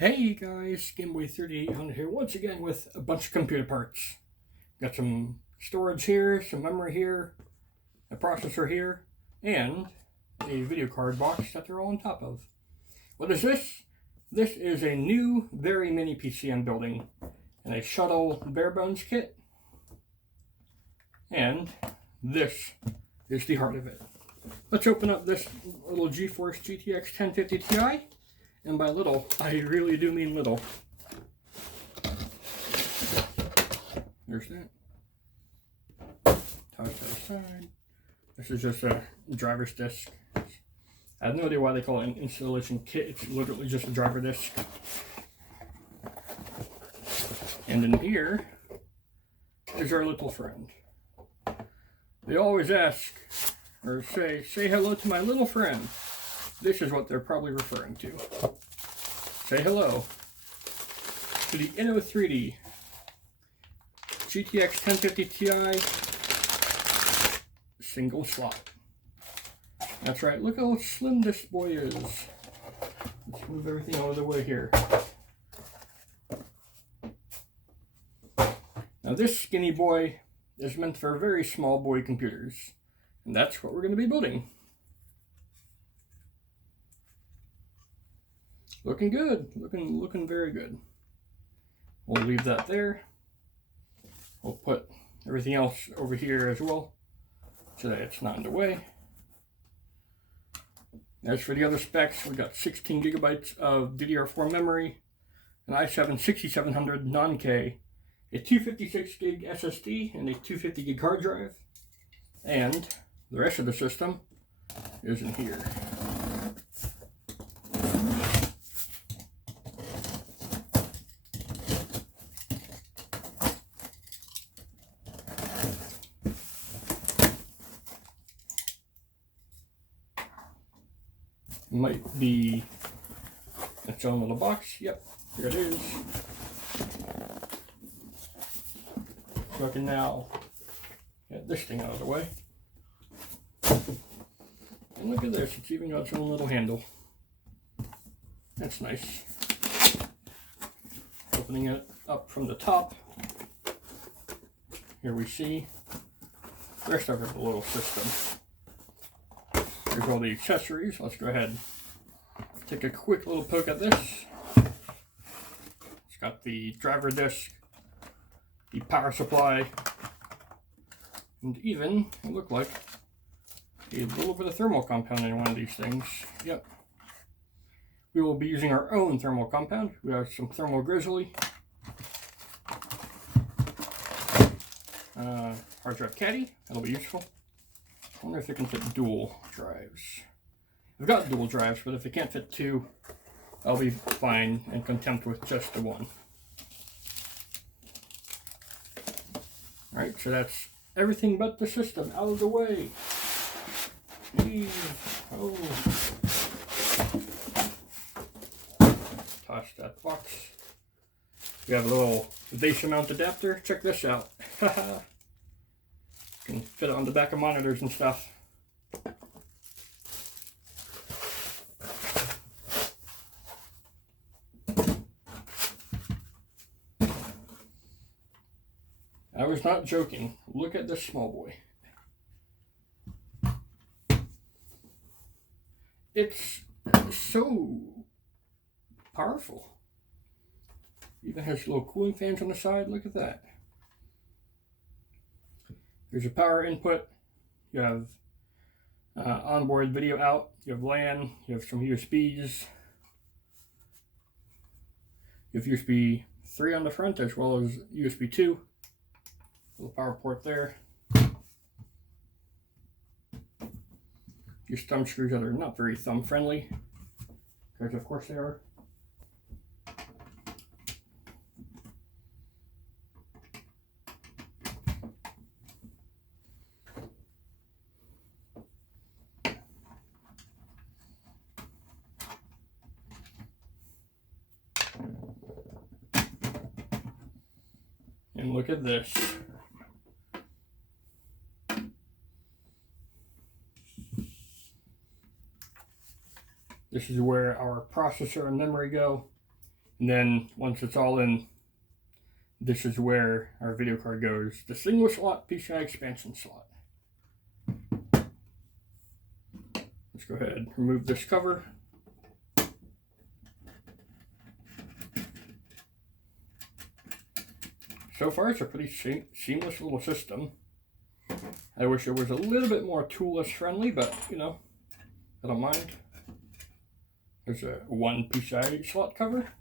Hey guys, GameBoy3800 here once again with a bunch of computer parts. Got some storage here, some memory here, a processor here, and a video card box that they're all on top of. What is this? This is a new, very mini PC I'm building in a shuttle bare bones kit. And this is the heart of it. Let's open up this little GeForce GTX 1050 Ti. And by little, I really do mean little. There's that. Toss that aside. This is just a driver's disc. I have no idea why they call it an installation kit. It's literally just a driver disc. And in here is our little friend. They always ask, or say hello to my little friend. This is what they're probably referring to. Say hello to the Inno3D GTX 1050 Ti single slot. That's right, look how slim this boy is. Let's move everything out of the way here. Now this skinny boy is meant for very small boy computers, and that's what we're going to be building. Looking good, looking very good. We'll leave that there. We'll put everything else over here as well, so that it's not in the way. As for the other specs, we got 16 gigabytes of DDR4 memory, an i7 6700 non-K, a 256 gig SSD, and a 250 gig hard drive. And the rest of the system is in here. Might be its own little box. Yep, here it is. So I can now get this thing out of the way. And look at this, it's even got its own little handle. That's nice. Opening it up from the top, here we see the rest of the little system. Here's all the accessories. Let's go ahead and take a quick little poke at this. It's got the driver disc, the power supply, and even, it looked like, a little bit of thermal compound in one of these things. Yep. We will be using our own thermal compound. We have some thermal grizzly, hard drive caddy, that'll be useful. I wonder if it can fit dual drives. I've got dual drives, but if it can't fit two, I'll be fine and content with just the one. Alright, so that's everything but the system out of the way. Jeez. Oh. Toss that box. We have a little base mount adapter. Check this out. Can fit it on the back of monitors and stuff. I was not joking. Look at this small boy. It's so powerful. Even has little cooling fans on the side. Look at that. There's your power input. You have onboard video out. You have LAN. You have some USBs. You have USB 3 on the front as well as USB 2. Little power port there. Your thumb screws that are not very thumb friendly, because of course they are. And look at this. This is where our processor and memory go. And then once it's all in, this is where our video card goes. The single slot PCI expansion slot. Let's go ahead and remove this cover. So far, it's a pretty seamless little system. I wish it was a little bit more toolless friendly, but you know, I don't mind. There's a one PCI slot cover.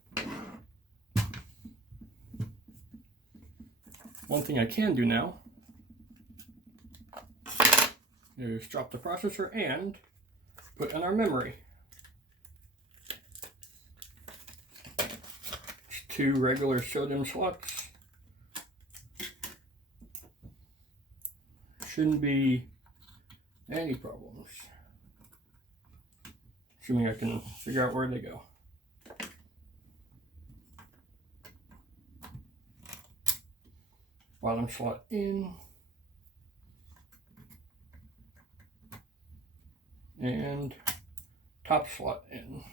One thing I can do now is drop the processor and put in our memory. It's two regular sodium slots. Shouldn't be any problems. Assuming I can figure out where they go. Bottom slot in. And top slot in.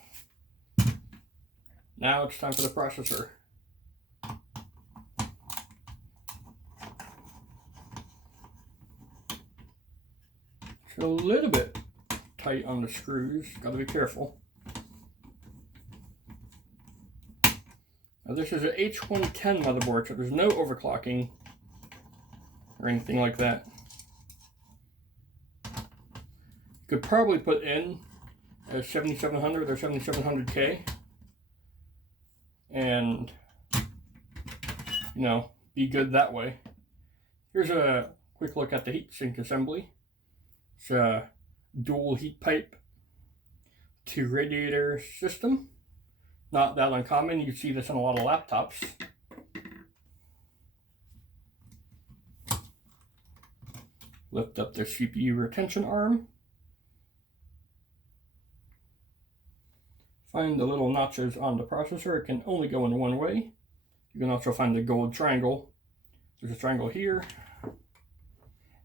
Now it's time for the processor. It's a little bit tight on the screws, gotta be careful. Now this is an H110 motherboard, so there's no overclocking or anything like that. You could probably put in a 7700 or 7700K and, you know, be good that way. Here's a quick look at the heatsink assembly. It's a dual heat pipe to radiator system. Not that uncommon. You see this on a lot of laptops. Lift up the CPU retention arm. Find the little notches on the processor. It can only go in one way. You can also find the gold triangle. There's a triangle here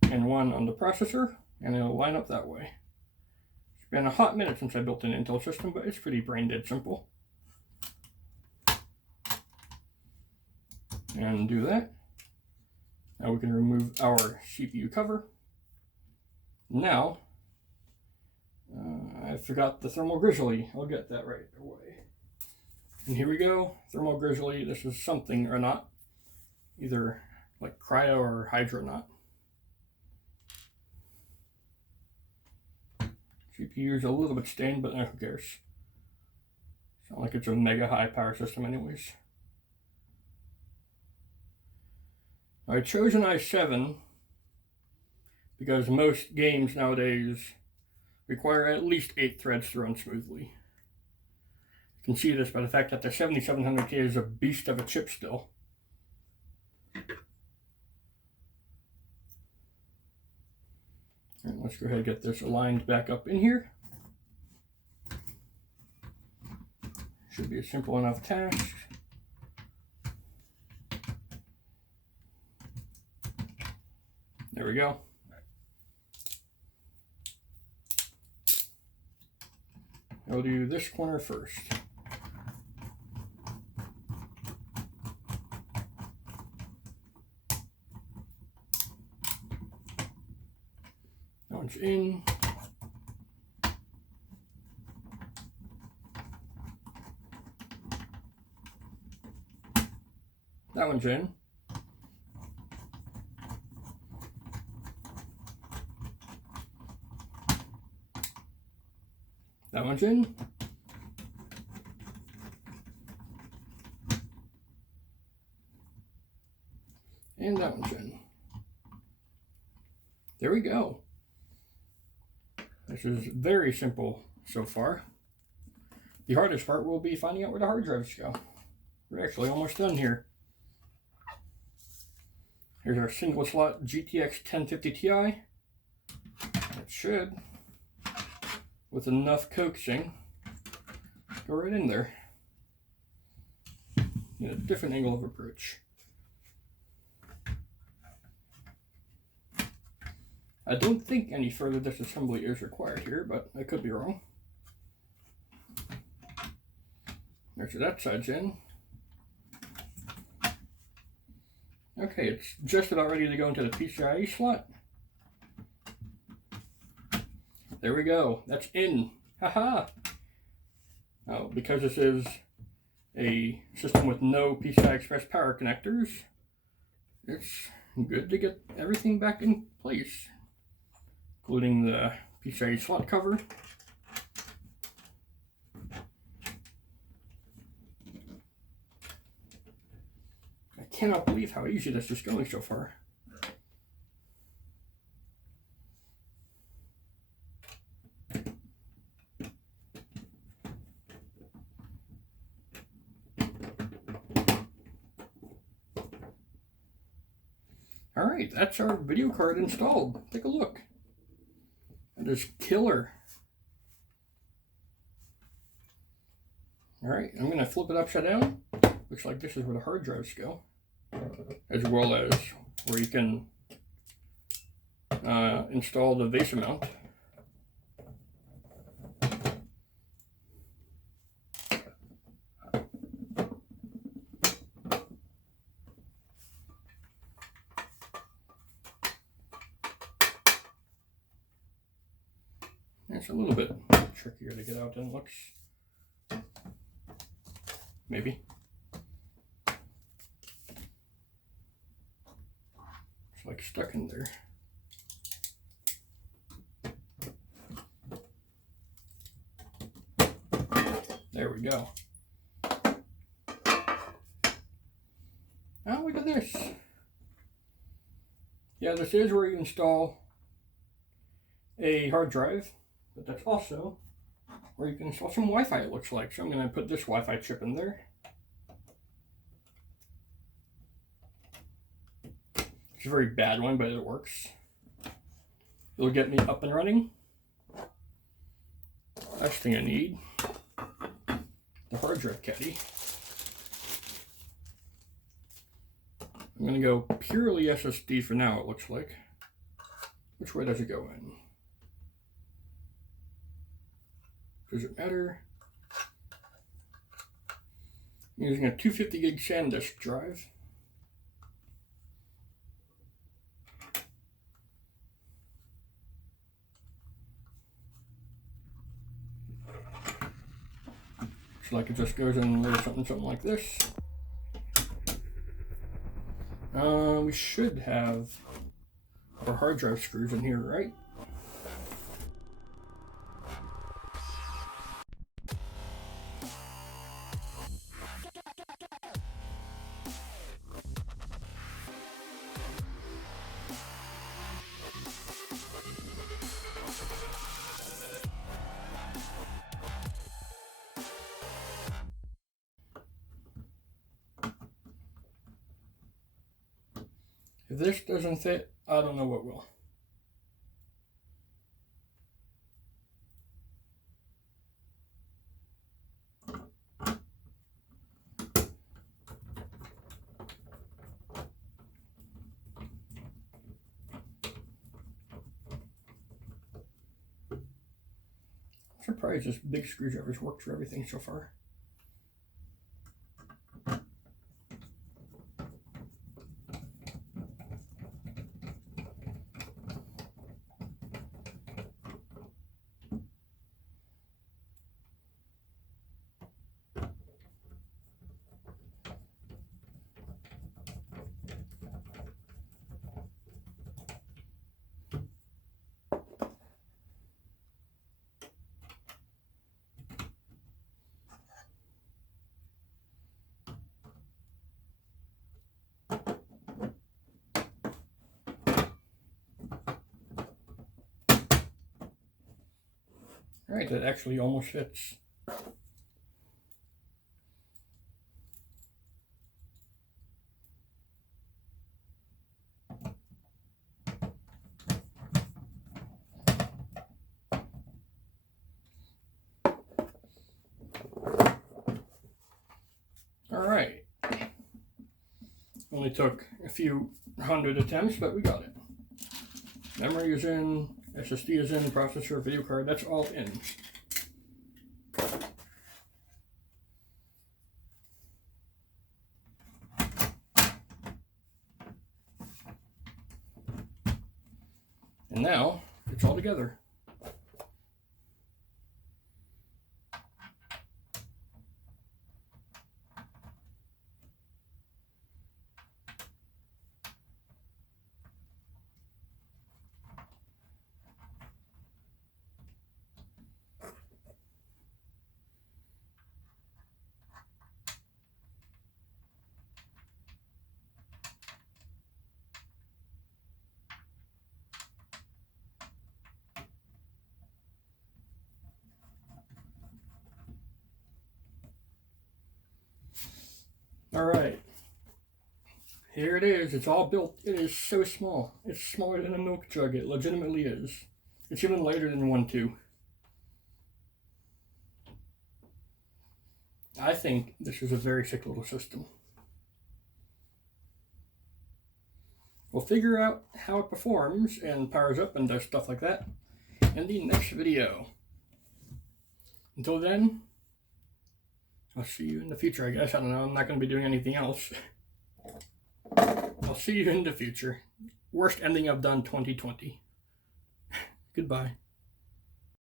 and one on the processor, and it'll line up that way. It's been a hot minute since I built an Intel system, but it's pretty brain dead simple. And do that. Now we can remove our CPU cover. Now, I forgot the thermal grizzly. I'll get that right away. And here we go, thermal grizzly. This is something or not, either like cryo or hydronaut. CPU is a little bit stained, but who cares? It's not like it's a mega high power system anyways. I chose an i7 because most games nowadays require at least 8 threads to run smoothly. You can see this by the fact that the 7700K is a beast of a chip still. And let's go ahead and get this aligned back up in here. Should be a simple enough task. There we go. I'll do this corner first. That one's in. That one's in. That one's in. And that one's in. There we go. This is very simple so far. The hardest part will be finding out where the hard drives go. We're actually almost done here. Here's our single slot GTX 1050 Ti. It should, with enough coaxing, go right in there. Need a different angle of approach. I don't think any further disassembly is required here, but I could be wrong. There's that side's in. Okay, it's just about ready to go into the PCIe slot. There we go. That's in. Haha. Now, because this is a system with no PCI Express power connectors, it's good to get everything back in place, including the PCIe slot cover. I cannot believe how easy this is going so far. Alright, that's our video card installed. Take a look. That is killer. Alright, I'm going to flip it upside down. Looks like this is where the hard drives go, as well as where you can install the VESA mount. It's a little bit trickier to get out than it looks. Maybe. It's like stuck in there. There we go. Now look at this. Yeah, this is where you install a hard drive, but that's also where you can install some Wi-Fi, it looks like. So I'm going to put this Wi-Fi chip in there. It's a very bad one, but it works. It'll get me up and running. Last thing I need, the hard drive caddy. I'm going to go purely SSD for now, it looks like. Which way does it go in? Does it matter? I'm using a 250 gig SanDisk drive. Looks like it just goes in a little something like this. We should have our hard drive screws in here, right? If this doesn't fit, I don't know what will. I'm surprised this big screwdriver's worked for everything so far. All right, that actually almost fits. All right. Only took a few hundred attempts, but we got it. Memory is in, SSD is in, processor, video card, that's all in. And now it's all together. All right, here it is. It's all built. It is so small. It's smaller than a milk jug. It legitimately is. It's even lighter than 1.2. I think this is a very sick little system. We'll figure out how it performs and powers up and does stuff like that in the next video. Until then, I'll see you in the future, I guess. I don't know. I'm not going to be doing anything else. I'll see you in the future. Worst ending I've done 2020. Goodbye.